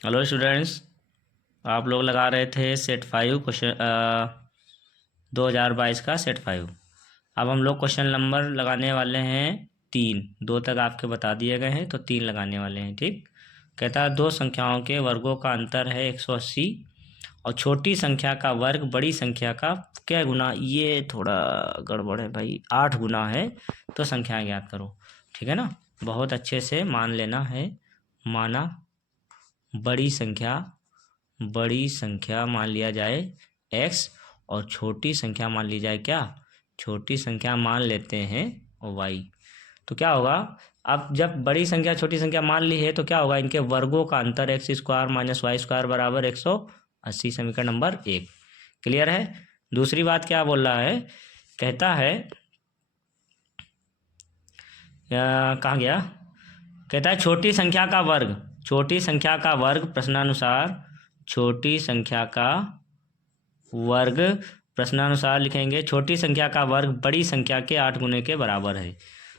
Hello students, आप लोग लगा रहे थे सेट 5 क्वेश्चन 2022 का सेट 5। अब हम लोग क्वेश्चन नंबर लगाने वाले हैं 3। 2 तक आपके बता दिए गए हैं, तो 3 लगाने वाले हैं। ठीक। कहता है दो संख्याओं के वर्गों का अंतर है 180 और छोटी संख्या का वर्ग बड़ी संख्या का क्या गुना। ये थोड़ा गड़बड़ है भाई, 8 गुना है। तो संख्या ज्ञात करो। ठीक है ना, बहुत अच्छे से मान लेना है। माना बड़ी संख्या मान लिया जाए x और छोटी संख्या मान ली जाए क्या, छोटी संख्या मान लेते हैं y। तो क्या होगा, अब जब बड़ी संख्या छोटी संख्या मान ली है तो क्या होगा, इनके वर्गों का अंतर x² माइनस y² बराबर 180। समीकरण नंबर 1 क्लियर है। दूसरी बात क्या बोल रहा है, कहता है कहाँ गया, कहता है छोटी संख्या का वर्ग प्रश्नानुसार, छोटी संख्या का वर्ग प्रश्नानुसार लिखेंगे, छोटी संख्या का वर्ग बड़ी संख्या के 8 गुने के बराबर है।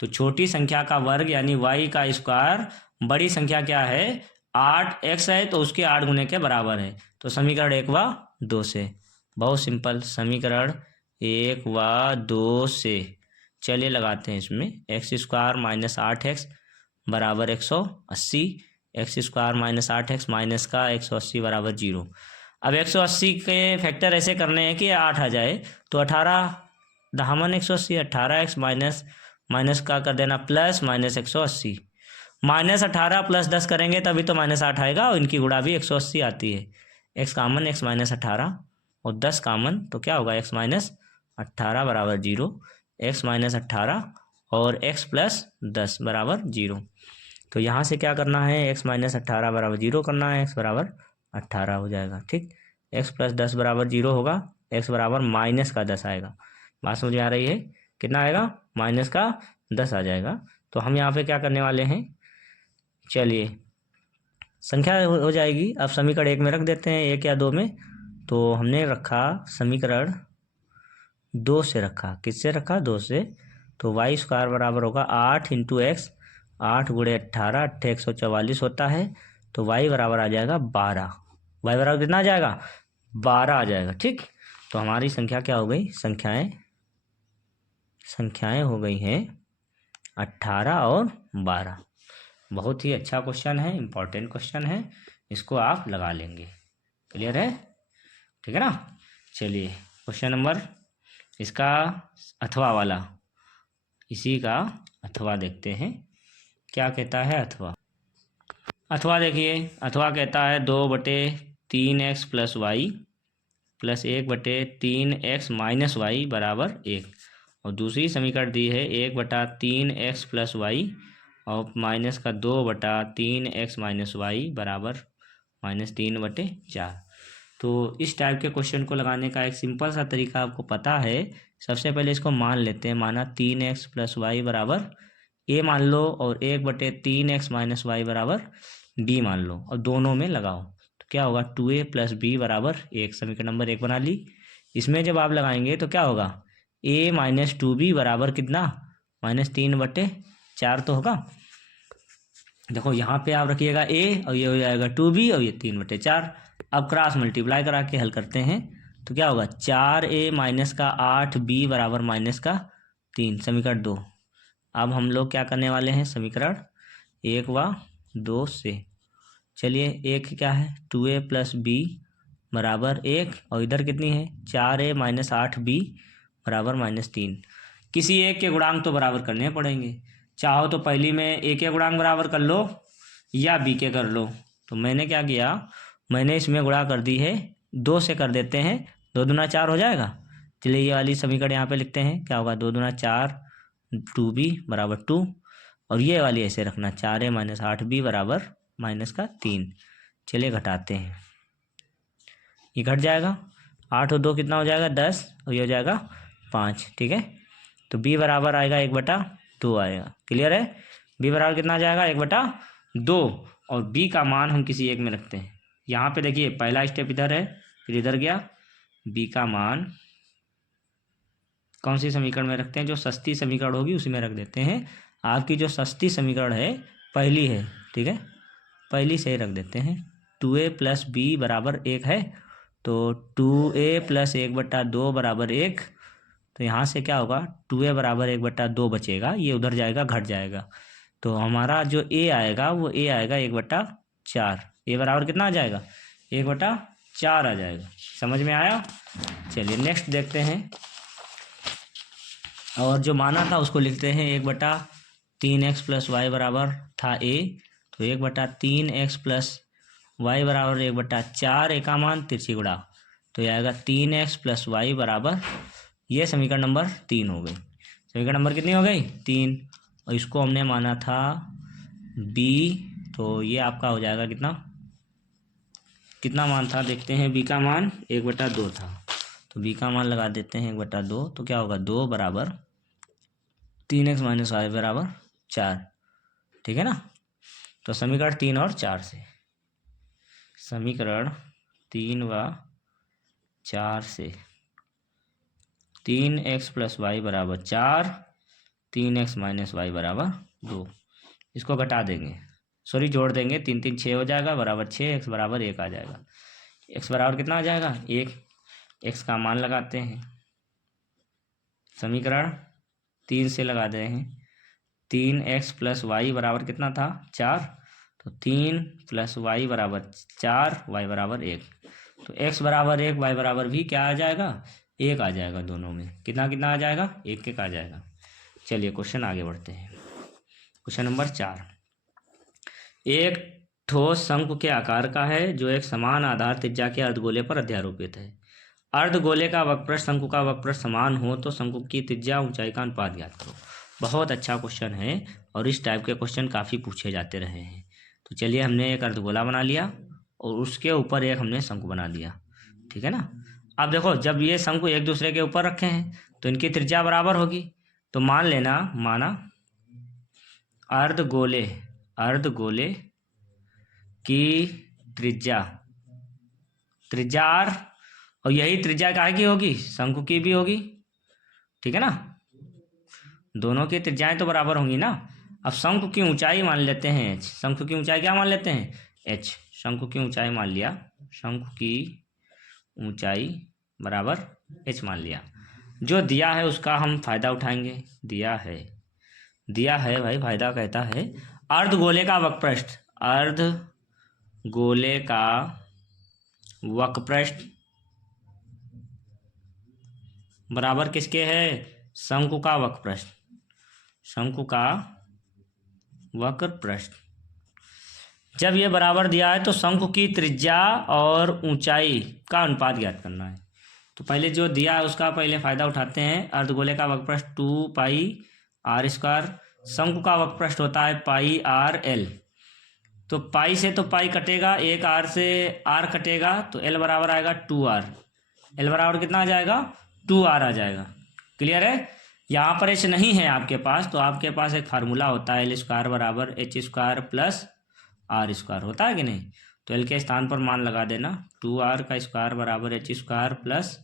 तो छोटी संख्या का वर्ग यानी y का स्क्वायर, बड़ी संख्या क्या है 8x है, तो उसके 8 गुने के बराबर है। तो समीकरण 1 व 2 से, बहुत सिंपल, समीकरण 1 व 2 से चलिए लगाते हैं इसमें। x² माइनस 8x बराबर 180, x² माइनस 8x माइनस का 180 बराबर 0। अब 180 के फैक्टर ऐसे करने हैं कि 8 आ जाए, तो 18 दहामन 180, 18x माइनस का कर देना प्लस माइनस 180, -18 + 10 करेंगे तभी तो -8 आएगा, और इनकी गुणा भी 180 आती है। x कॉमन, x माइनस 18 और 10 कॉमन, तो क्या होगा x माइनस 18 बराबर 0, x माइनस 18 और x प्लस 10 बराबर 0। तो यहाँ से क्या करना है, x माइनस 18 बराबर 0 करना है, x बराबर 18 हो जाएगा। ठीक, x प्लस 10 बराबर 0 होगा, x बराबर माइनस का 10 आएगा। बात समझ आ रही है, कितना आएगा, माइनस का 10 आ जाएगा। तो हम यहाँ पे क्या करने वाले हैं, चलिए संख्या हो जाएगी। अब समीकरण 1 में रख देते हैं, 1 या 2 में। तो हमने रखा समीकरण 2 से, रखा किससे रखा, 2 से। तो y² बराबर होगा 8 इंटू एक्स, 8 गुणे 18, 144 होता है। तो y बराबर आ जाएगा 12, y बराबर कितना आ जाएगा, 12 आ जाएगा। ठीक, तो हमारी संख्या क्या हो गई, संख्याएं हो गई हैं 18 और 12। बहुत ही अच्छा क्वेश्चन है, इंपॉर्टेंट क्वेश्चन है, इसको आप लगा लेंगे। क्लियर है, ठीक है ना। चलिए क्वेश्चन नंबर इसका अथवा वाला, इसी का अथवा देखते हैं क्या कहता है। अथवा देखिए, अथवा कहता है 2/3x plus y plus 1/3x minus y बराबर 1। और दूसरी समीकरण दी है 1/3x प्लस वाई और माइनस का 2/3x माइनस वाई बराबर -3/4। तो इस टाइप के क्वेश्चन को लगाने का एक सिंपल सा तरीका आपको पता है। सबसे पहले इसको मान लेते हैं, माना 3x प्लस वाई बराबर a मान लो, और 1/3x माइनस वाई बराबर b मान लो, और दोनों में लगाओ। तो क्या होगा, 2a प्लस b बराबर 1। समीकरण नंबर 1 बना ली। इसमें जब आप लगाएंगे तो क्या होगा, a माइनस 2b बराबर कितना, -3/4 तो होगा। देखो यहाँ पे आप रखिएगा a और ये हो जाएगा 2b और ये 3/4। अब क्रॉस मल्टीप्लाई करा के हल करते हैं, तो क्या होगा, 4a माइनस का 8b बराबर -3, समीकरण 2। अब हम लोग क्या करने वाले हैं, समीकरण 1 व 2 से। चलिए एक क्या है, 2a प्लस b बराबर 1, और इधर कितनी है 4a माइनस 8b बराबर -3। किसी एक के गुणांक तो बराबर करने पड़ेंगे। चाहो तो पहली में a के गुणांक बराबर कर लो या b के कर लो। तो मैंने क्या किया, मैंने इसमें गुणा कर दी है, 2 से कर देते हैं, 2 दूना 4 हो जाएगा। चलिए ये वाली समीकरण यहाँ पे लिखते हैं, क्या होगा, 2 दूना 4, 2b बराबर 2, और ये वाली ऐसे रखना, 4a माइनस 8b बराबर -3। चलिए घटाते हैं, ये घट जाएगा, 8 और 2 कितना हो जाएगा 10, और ये हो जाएगा 5। ठीक है, तो b बराबर आएगा 1/2 आएगा। क्लियर है, b बराबर कितना आ जाएगा 1/2, और b का मान हम किसी एक में रखते हैं। यहाँ पे देखिए पहला स्टेप इधर है, फिर इधर गया, b का मान कौन सी समीकरण में रखते हैं, जो सस्ती समीकरण होगी उसी में रख देते हैं। आपकी जो सस्ती समीकरण है पहली है, ठीक है, पहली से ही रख देते हैं। 2a प्लस बी बराबर 1 है, तो 2a प्लस 1/2 बराबर 1। तो यहाँ से क्या होगा, 2a बराबर 1/2 बचेगा, ये उधर जाएगा, घट जाएगा। तो हमारा जो a आएगा वो a आएगा 1/4। a बराबर कितना आ जाएगा, 1/4 आ जाएगा। समझ में आया। चलिए नेक्स्ट देखते हैं। और जो माना था उसको लिखते हैं 1/3x प्लस वाई बराबर था a, तो 1/3x प्लस वाई बराबर 1/4, a का मान तिरछी गुणा, तो ये आएगा 3x प्लस वाई बराबर, ये समीकरण नंबर 3 हो गई। समीकरण नंबर कितनी हो गई, 3। और इसको हमने माना था b, तो ये आपका हो जाएगा कितना मान था, देखते हैं। b का मान 1/2 था, तो b का मान लगा देते हैं 1/2, तो क्या होगा 2 बराबर 3x माइनस वाई बराबर 4, ठीक है ना। तो समीकरण 3 और 4 से, समीकरण 3 व 4 से 3x प्लस वाई बराबर 4, 3x माइनस वाई बराबर 2, इसको घटा देंगे, सॉरी जोड़ देंगे, 3 3 6 हो जाएगा, बराबर 6, x बराबर 1 आ जाएगा। x बराबर कितना आ जाएगा 1, x का मान लगाते हैं, समीकरण 3 से लगा दे हैं। 3x प्लस वाई बराबर कितना था 4, तो 3 प्लस वाई बराबर 4, वाई बराबर 1, तो x बराबर 1, वाई बराबर भी क्या आ जाएगा 1 आ जाएगा। दोनों में कितना कितना आ जाएगा, 1 1 आ जाएगा। चलिए क्वेश्चन आगे बढ़ते हैं। क्वेश्चन नंबर 4, एक ठोस शंकु के आकार का है जो एक समान आधार त्रिज्या के अर्धगोले पर अध्यारोपित है। अर्धगोले का वक्रपृष्ठ शंकु का वक्रपृष्ठ समान हो तो शंकु की त्रिज्या ऊंचाई का अनुपात ज्ञात करो। बहुत अच्छा क्वेश्चन है और इस टाइप के क्वेश्चन काफ़ी पूछे जाते रहे हैं। तो चलिए हमने एक अर्धगोला बना लिया और उसके ऊपर एक हमने शंकु बना दिया, ठीक है ना। अब देखो जब ये शंकु एक दूसरे के ऊपर रखे हैं तो इनकी त्रिज्या बराबर होगी। तो मान लेना, माना अर्धगोले की त्रिज्या r, और यही त्रिज्या काय की होगी, शंकु की भी होगी, ठीक है ना। दोनों की त्रिज्याएं तो बराबर होंगी ना। अब शंकु की ऊंचाई मान लेते हैं h, शंकु की ऊंचाई क्या मान लेते हैं h, शंकु की ऊंचाई मान लिया, शंकु की ऊंचाई बराबर h मान लिया। जो दिया है उसका हम फायदा उठाएंगे, दिया है भाई, फायदा कहता है अर्धगोले का वक्रपृष्ठ, अर्धगोले का वक्रपृष्ठ बराबर किसके है, शंकु का वक्रपृष्ठ, शंकु का वक्रपृष्ठ। जब ये बराबर दिया है तो शंकु की त्रिज्या और ऊंचाई का अनुपात ज्ञात करना है। तो पहले जो दिया है उसका पहले फायदा उठाते हैं। अर्धगोले का वक्रपृष्ठ 2πr², शंकु का वक्रपृष्ठ होता है πr_l। तो पाई से तो पाई कटेगा, एक r से r कटेगा, तो l बराबर आएगा 2r, l बराबर कितना आ जाएगा 2r आ जाएगा। क्लियर है। यहाँ पर h नहीं है आपके पास, तो आपके पास एक फार्मूला होता है l² बराबर h² प्लस r² होता है कि नहीं। तो l के स्थान पर मान लगा देना, 2r का स्क्वायर बराबर h² प्लस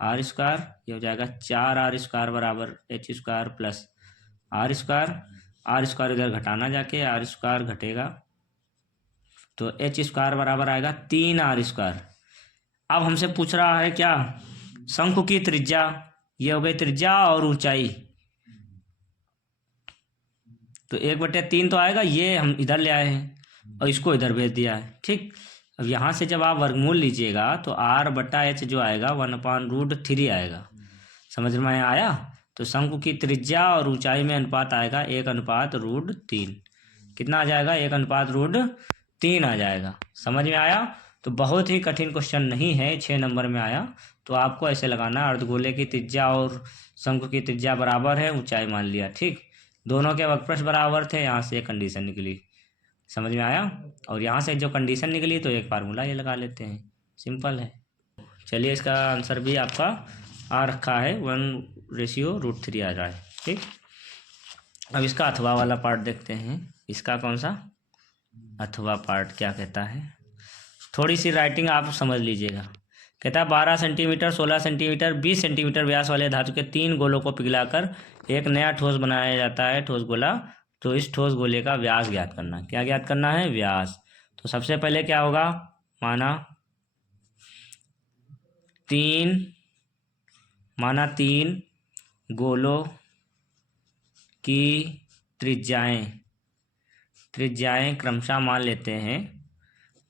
r², ये हो जाएगा 4r² बराबर h² प्लस r² इधर घटाना जाके r² घटेगा, तो h² बराबर आएगा 3r²। अब हमसे पूछ रहा है क्या, शंकु की त्रिज्या, ये हो गई त्रिज्या और ऊंचाई, तो 1/3 तो आएगा, ये हम इधर ले आए हैं और इसको इधर भेज दिया है, ठीक। अब यहाँ से जब आप वर्गमूल लीजिएगा तो r/h जो आएगा 1/√3 आएगा। समझ में आया। तो शंकु की त्रिज्या और ऊंचाई में अनुपात आएगा 1/√3। कितना आ जाएगा, 1/√3 आ जाएगा। समझ में आया। तो बहुत ही कठिन क्वेश्चन नहीं है, 6 नंबर में आया। तो आपको ऐसे लगाना, अर्धगोले की त्रिज्या और शंकु की त्रिज्या बराबर है, ऊंचाई मान लिया, ठीक। दोनों के वक्रपृष्ठ बराबर थे, यहाँ से एक कंडीशन निकली। समझ में आया। और यहाँ से जो कंडीशन निकली तो एक फार्मूला ये लगा लेते हैं, सिंपल है। चलिए इसका आंसर भी आपका आ रखा है, 1/√3 आ रहा है, ठीक। अब इसका अथवा वाला पार्ट देखते हैं। इसका कौन सा अथवा पार्ट क्या कहता है, थोड़ी सी राइटिंग आप समझ लीजिएगा। कहता है 12 सेंटीमीटर, 16 सेंटीमीटर, 20 सेंटीमीटर व्यास वाले धातु के 3 गोलों को पिघलाकर एक नया ठोस बनाया जाता है, ठोस गोला। तो इस ठोस गोले का व्यास ज्ञात करना। क्या ज्ञात करना है, व्यास। तो सबसे पहले क्या होगा, माना तीन गोलों की त्रिज्याएं क्रमशः मान लेते हैं।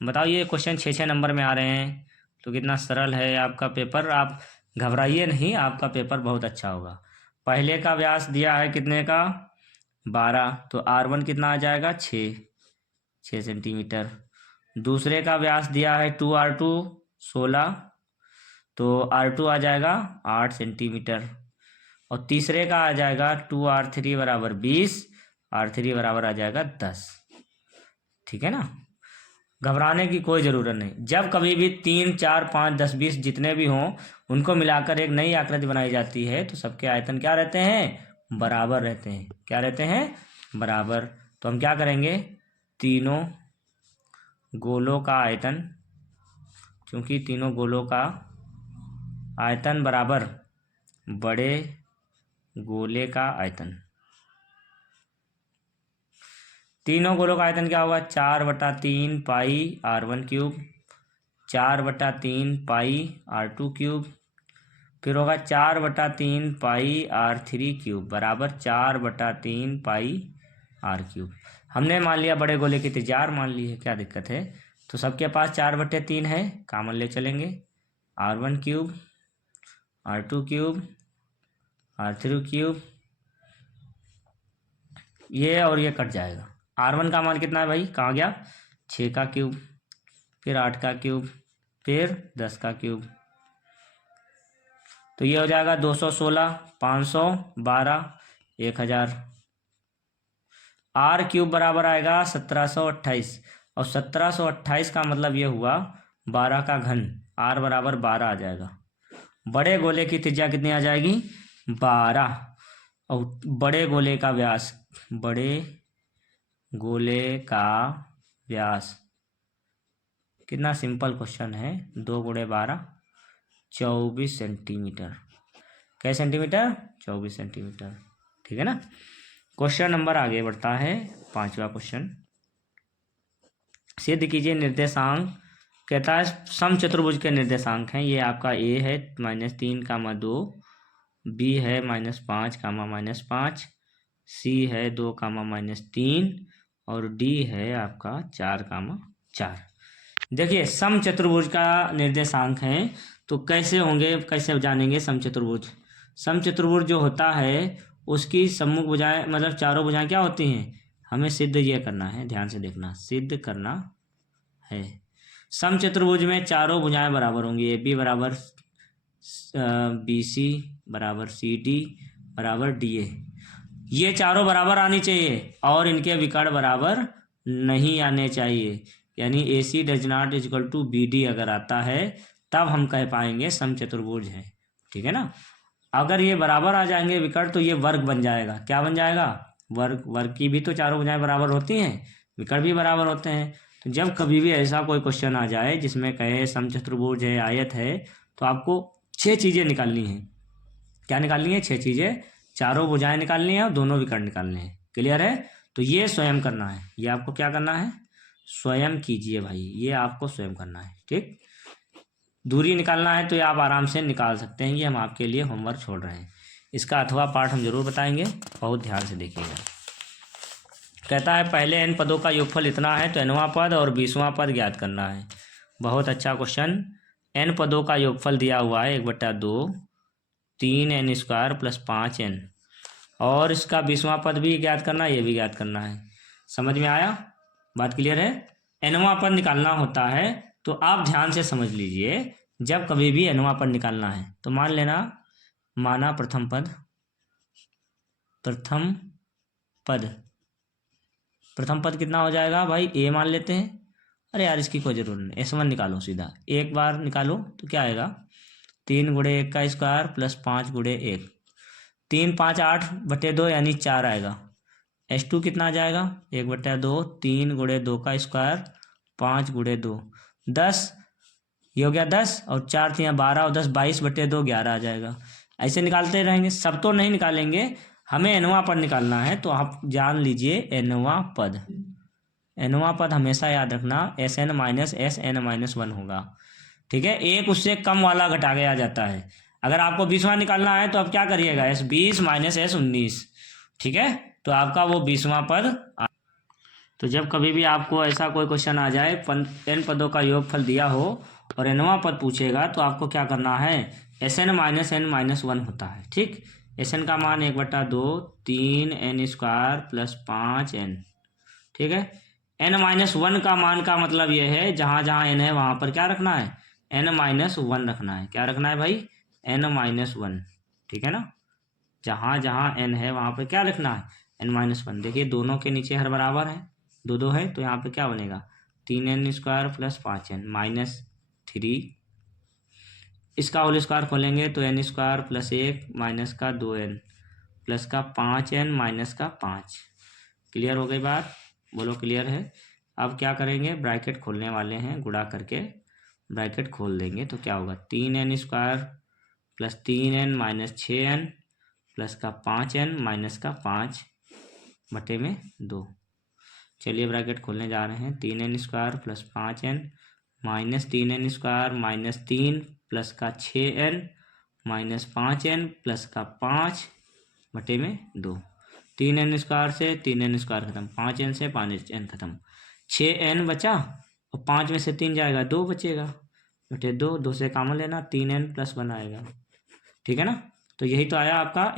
बताओ, ये क्वेश्चन 6-6 नंबर में आ रहे हैं, तो कितना सरल है आपका पेपर। आप घबराइए नहीं, आपका पेपर बहुत अच्छा होगा। पहले का व्यास दिया है कितने का, 12, तो R1 कितना आ जाएगा, 6 सेंटीमीटर। दूसरे का व्यास दिया है 2R2 16, तो R2 आ जाएगा 8 सेंटीमीटर। और तीसरे का आ जाएगा 2R3 बराबर 20, R3 बराबर आ जाएगा 10। ठीक है ना, घबराने की कोई ज़रूरत नहीं। जब कभी भी 3, 4, 5, 10, 20 जितने भी हों उनको मिलाकर एक नई आकृति बनाई जाती है, तो सबके आयतन क्या रहते हैं, बराबर रहते हैं। क्या रहते हैं, बराबर। तो हम क्या करेंगे, तीनों गोलों का आयतन, क्योंकि तीनों गोलों का आयतन बराबर बड़े गोले का आयतन, तीनों गोलों का आयतन क्या होगा, 4/3 पाई R1 क्यूब, 4/3 पाई R2 क्यूब, फिर होगा 4/3 पाई R3 क्यूब बराबर 4/3 पाई R क्यूब। हमने मान लिया बड़े गोले की त्रिज्या R मान ली है, क्या दिक्कत है। तो सबके पास 4/3 है, कॉमन ले चलेंगे, R1 cube, R2 cube, R3 cube, ये और ये कट जाएगा। R1 का मान कितना है भाई, कहाँ गया, 6 का क्यूब, फिर 8 का क्यूब, फिर 10 का क्यूब, तो ये हो जाएगा 216, 512, 1000। R क्यूब बराबर आएगा 1728, और 1728 का मतलब ये हुआ 12 का घन, R बराबर 12 आ जाएगा। बड़े गोले की त्रिज्या कितनी आ जाएगी, 12, और बड़े गोले का व्यास, बड़े गोले का व्यास कितना, सिंपल क्वेश्चन है, 2 × 12 24 सेंटीमीटर। कै सेंटीमीटर, 24 सेंटीमीटर। ठीक है ना। क्वेश्चन नंबर आगे बढ़ता है, 5वां क्वेश्चन। सिद्ध कीजिए निर्देशांक, कहता है समचतुर्भुज के निर्देशांक हैं। ये आपका A है -3, 2, B है -5, -5, C है 2, -3, और D है आपका 4, 4। देखिए समचतुर्भुज का निर्देशांक है, तो कैसे होंगे, कैसे जानेंगे समचतुर्भुज। समचतुर्भुज जो होता है उसकी सम्मुख भुजाएं, मतलब चारों भुजाएं क्या होती हैं, हमें सिद्ध ये करना है, ध्यान से देखना, सिद्ध करना है। समचतुर्भुज में चारों भुजाएं बराबर होंगी, AB बराबर BC बराबर CD बराबर DA। ये चारों बराबर आनी चाहिए और इनके विकर्ण बराबर नहीं आने चाहिए, यानी AC does not equal to BD अगर आता है तब हम कह पाएंगे समचतुर्भुज है। ठीक है ना। अगर ये बराबर आ जाएंगे विकर्ण तो ये वर्ग बन जाएगा। क्या बन जाएगा, वर्ग। वर्ग की भी तो चारों भुजाएं बराबर होती हैं, विकर्ण भी बराबर होते हैं। तो जब कभी भी ऐसा कोई क्वेश्चन आ जाए जिसमें कहे समचतुर्भुज है, आयत है, तो आपको 6 चीज़ें निकालनी है। क्या निकालनी है, 6 चीज़ें, चारों भुजाएं निकालनी है और दोनों विकर्ण निकालने हैं। क्लियर है। तो ये स्वयं करना है, ये आपको क्या करना है, स्वयं कीजिए भाई, ये आपको स्वयं करना है। ठीक, दूरी निकालना है तो ये आप आराम से निकाल सकते हैं, ये हम आपके लिए होमवर्क छोड़ रहे हैं। इसका अथवा पाठ हम जरूर बताएंगे, बहुत ध्यान से देखिएगा। कहता है पहले n पदों का योगफल इतना है, तो nवां पद और 20वां पद ज्ञात करना है। बहुत अच्छा क्वेश्चन। n पदों का योगफल दिया हुआ है 1/2, 3n² + 5n, और इसका 20वां पद भी ज्ञात करना है, ये भी ज्ञात करना है। समझ में आया, बात क्लियर है। nवां पद निकालना होता है तो आप ध्यान से समझ लीजिए, जब कभी भी nवां पद निकालना है तो मान लेना, माना प्रथम पद, प्रथम पद कितना हो जाएगा भाई, A मान लेते हैं। अरे यार इसकी कोई जरूरत नहीं, S1 निकालो सीधा, एक बार निकालो तो क्या आएगा, 3 × 1² + 5 × 1, 3, 5, 8/2 यानी 4 आएगा। S2 कितना आ जाएगा, 1/2, 3 × 2², 5 × 2, 10, ये हो गया 10, और 4 × 3 12, और 10, 22/2, 11 आ जाएगा। ऐसे निकालते रहेंगे, सब तो नहीं निकालेंगे, हमें nवां पद निकालना है, तो आप जान लीजिए nवां पद। एनवां पद हमेशा याद रखना S n minus S n minus one होगा। ठीक है, एक उससे कम वाला घटा के आ जाता है। अगर आपको 20वां निकालना है तो आप क्या करिएगा, एस 20 माइनस एस 19। ठीक है, तो आपका वो 20वां पद। तो जब कभी भी आपको ऐसा कोई क्वेश्चन आ जाए, एन पदों का योगफल दिया हो और एनवां पद पूछेगा, तो आपको क्या करना है, एस एन माइनस वन होता है। ठीक, एस एन का मान 1/2 3 एन स्क्वायर प्लस 5 एन। ठीक है, एन माइनस वन का मान का मतलब यह है जहाँ जहाँ एन है वहाँ पर क्या रखना है, एन माइनस वन रखना है। क्या रखना है भाई, एन माइनस वन। ठीक है ना, जहाँ जहाँ एन है वहाँ पर क्या लिखना है, एन माइनस वन। देखिए दोनों के नीचे हर बराबर है, दो दो है, तो यहाँ पे क्या बनेगा, 3 n square plus 5 n minus 3। इसका होल स्क्वायर खोलेंगे तो एन स्क्वायर प्लस 1 माइनस का 2 एन प्लस का 5 एन माइनस का 5। क्लियर हो गई बात, बोलो क्लियर है। अब क्या करेंगे, ब्रैकेट खोलने वाले हैं, गुणा करके ब्रैकेट खोल देंगे तो क्या होगा, 3 n square plus 3 n minus 6 n plus का 5 एन माइनस का 5 बटे में 2। चलिए ब्रैकेट खोलने जा रहे हैं, 3 n square plus 5 n minus 3 n square minus 3 plus का 6 एन माइनस 5 एन प्लस का 5 बटे में 2। 3 एन स्क्वायर से 3 एन स्क्वायर खत्म, 5 एन से 5 एन खत्म, 6 एन बचा और 5 में से 3 जाएगा, 2 बचेगा बटे 2, 2 से कॉमन लेना, 3 एन प्लस 1 आएगा। ठीक है ना, तो यही तो आया आपका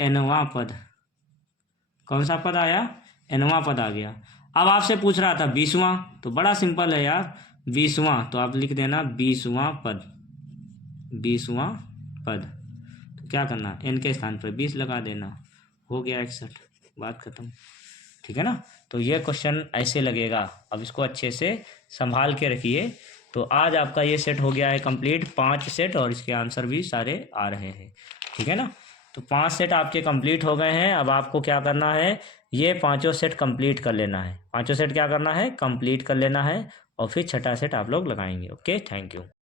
एनवां पद। कौन सा पद आया, एनवां पद आ गया। अब आपसे पूछ रहा था 20वां, तो बड़ा सिंपल है यार, 20वां तो आप लिख देना 20वां पद, 20वां पद। तो क्या करना, एन के स्थान पर 20 लगा देना, हो गया 61, बात खत्म। ठीक है ना, तो ये क्वेश्चन ऐसे लगेगा। अब इसको अच्छे से संभाल के रखिए। तो आज आपका ये सेट हो गया है कंप्लीट, 5 सेट, और इसके आंसर भी सारे आ रहे हैं। ठीक है ना, तो 5 सेट आपके कंप्लीट हो गए हैं। अब आपको क्या करना है, ये 5 सेट कंप्लीट कर लेना है। 5 सेट क्या करना है, कंप्लीट कर लेना है, और फिर छठा सेट आप लोग लगाएंगे। Okay, thank you.